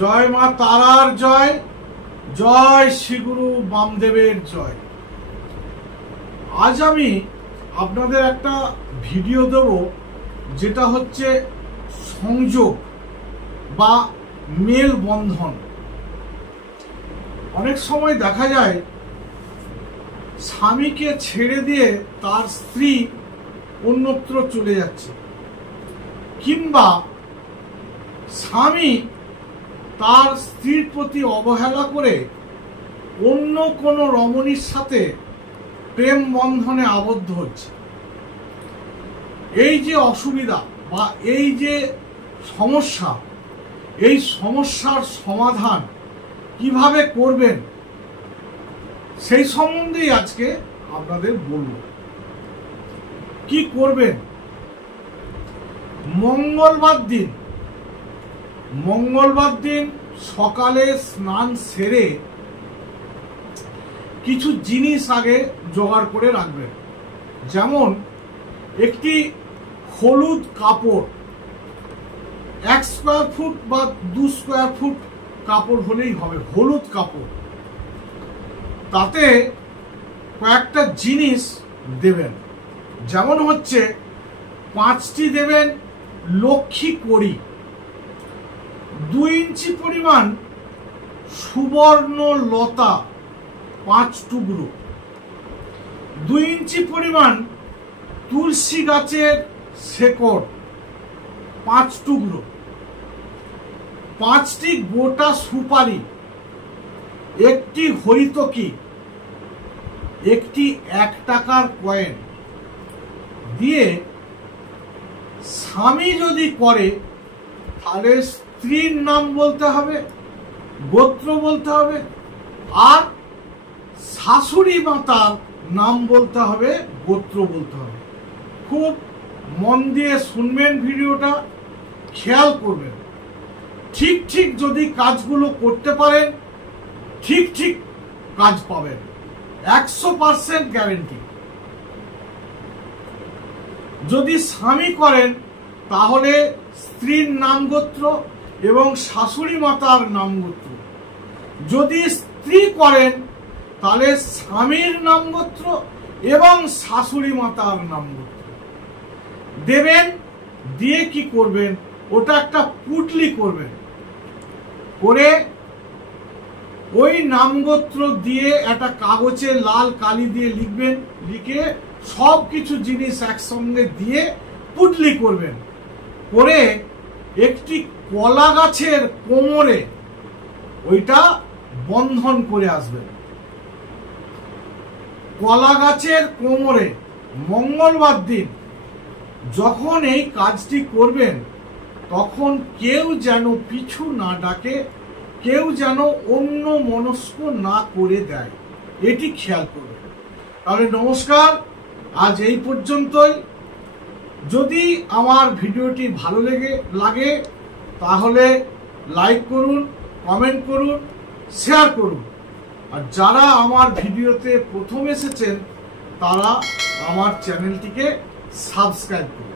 জয় মা তারার জয়, জয় শ্রীগুরু বামদেবের জয়। আজ আমি আপনাদের একটা ভিডিও দেব, যেটা হচ্ছে সংযোগ বা মেলবন্ধন। অনেক সময় দেখা যায় স্বামীকে ছেড়ে দিয়ে তার স্ত্রী অন্যত্র চলে যাচ্ছে, কিংবা স্বামী তার স্ত্রীর প্রতি অবহেলা করে অন্য কোনো রমণীর সাথে প্রেম বন্ধনে আবদ্ধ হচ্ছে। এই যে অসুবিধা বা এই যে সমস্যা, এই সমস্যার সমাধান কিভাবে করবেন সেই সম্বন্ধেই আজকে আপনাদের বলবো। কি করবেন? মঙ্গলবার দিন সকালে স্নান সেরে কিছু জিনিস আগে জোগাড় করে রাখবেন। যেমন একটি হলুদ কাপড়, 1 স্কোয়ার ফুট বা 2 স্কোয়ার ফুট কাপড় হলেই হবে, হলুদ কাপড়। তাতে কয়েকটা জিনিস দেবেন, যেমন হচ্ছে 5টি দেবেন লক্ষ্মী কড়ি, 2 ইঞ্চি পরিমাণ সুবর্ণ লতা 5 টুকরো, 2 ইঞ্চি পরিমাণ তুলসী গাছের শেকড় 5 টুকরো, 5টি গোটা সুপারি, একটি হরিতকি, একটি 1 টাকার কয়েন দিয়ে স্বামী যদি করে তাহলে স্ত্রীর নাম বলতে হবে, গোত্র বলতে হবে, আর শাশুড়ি মাতার নাম বলতে হবে, গোত্র বলতে হবে। খুব মন দিয়ে শুনবেন, ভিডিওটা খেয়াল করবেন। ঠিক যদি কাজগুলো করতে পারেন, ঠিক কাজ পাবেন, 100% গ্যারেন্টি। যদি স্বামী করেন তাহলে স্ত্রীর নাম গোত্র এবং শাশুড়ি মাতার নাম গোত্র। যদি স্ত্রী করেন তাহলে স্বামীর নাম গোত্র এবং শাশুড়ি মাতার নাম গোত্র দেবেন। দিয়ে কি করবেন? ওটা একটা পুটলি করবেন, করে ওই নাম গোত্র দিয়ে একটা কাগজে লাল কালি দিয়ে লিখবেন, লিখে সব কিছু জিনিস একসঙ্গে দিয়ে পুটলি করবেন, করে একটি কলা গাছের কোমরে ওইটা বন্ধন করে আসবেন। কলা গাছের কোমরে মঙ্গলবার দিন যখন এই কাজটি করবেন, তখন কেউ যেন পিছু না ডাকে, কেউ যেন অন্য মনস্ক না করে দেয়, এটি খেয়াল করবেন। তাহলে নমস্কার, আজ এই পর্যন্তই। যদি আমার ভিডিওটি ভালো লাগে তাহলে লাইক করুন, কমেন্ট করুন, শেয়ার করুন। আর যারা আমার ভিডিওতে প্রথম এসেছেন তারা আমার চ্যানেলটিকে সাবস্ক্রাইব করুন।